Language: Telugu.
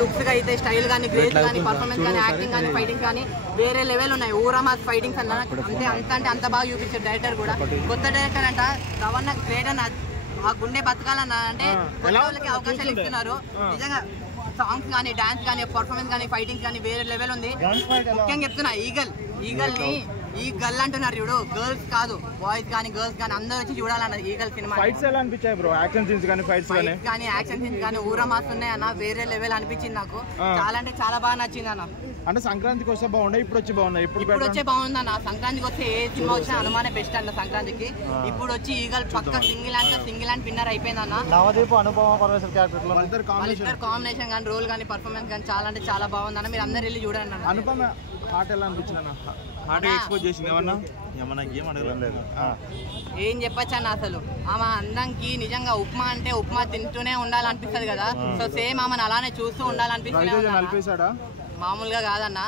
లుక్స్ అయితే స్టైల్ కానీ గ్రేస్ కానీ పర్ఫార్మెన్స్ కానీ యాక్టింగ్ కానీ ఫైటింగ్ కానీ వేరే లెవెల్ ఉన్నాయి. ఊరమాస్ ఫైటింగ్స్ అన్న అంత బాగా చూపించారు డైరెక్టర్ కూడా. కొత్త డైరెక్టర్ అంట రవణ గ్రేట్ అన్న, ఆ గుండె బతకాలన్న అంటే వాళ్ళకి అవకాశాలు ఇస్తున్నారు. నిజంగా సాంగ్స్ కానీ డాన్స్ కానీ పర్ఫార్మెన్స్ కానీ ఫైటింగ్స్ కానీ వేరే లెవెల్ ఉంది. ముఖ్యంగా చెప్తున్నా ఈ గల్ అంటున్నారు చూడు, గర్ల్స్ కాదు బాయ్స్ కానీ గర్ల్స్ కానీ అందరూ వచ్చి చూడాలన్నారు ఈగల్ సినిమా. ఫైట్స్ ఎలా అనిపించాయి బ్రో? యాక్షన్ సీన్స్ కానీ ఫైట్స్ కానీ యాక్షన్ సీన్స్ కానీ ఊరమాస్ ఉన్నాయి అన్న, వేరే లెవెల్ అనిపించింది నాకు. చాలా అంటే చాలా బాగా నచ్చింది అన్న. అంటే సంక్రాంతికి వస్తే బాగున్నాయి, ఇప్పుడు వచ్చి బాగున్నాయి. ఇప్పుడు వచ్చే బాగుంది అన్న. సంక్రాంతికి వస్తే ఏ సినిమా వచ్చినా అనుమానే బెస్ట్ అన్న సంక్రాంతికి. ఇప్పుడు వచ్చి ఈగల్ పక్క సింగిల్ హ్యాండ్ విన్నర్ అయిపోయింది అన్న. నవదీప్ అనుపమ పరమేశ్వర్ క్యారెక్టర్ కాంబినేషన్ కానీ రోల్ కానీ పర్ఫార్మెన్స్ కానీ చాలా అంటే చాలా బాగుంది అన్న. మీరు అందరు వెళ్ళి చూడండి అన్న. అనుపమ హార్ట్ ఎలా అనిపించింది అన్న? హార్ట్ ఎక్స్పోజ్ చేసింది ఏమన్నా? ఏం చెప్పచ్చు అన్న, అసలు ఆమె అందంకి నిజంగా ఉప్మా అంటే ఉప్మా తింటూనే ఉండాలనిపిస్తుంది కదా. సో సేమ్ ఆమెను అలానే చూస్తూ ఉండాలనిపిస్తుంది. మామూలుగా కాదన్న.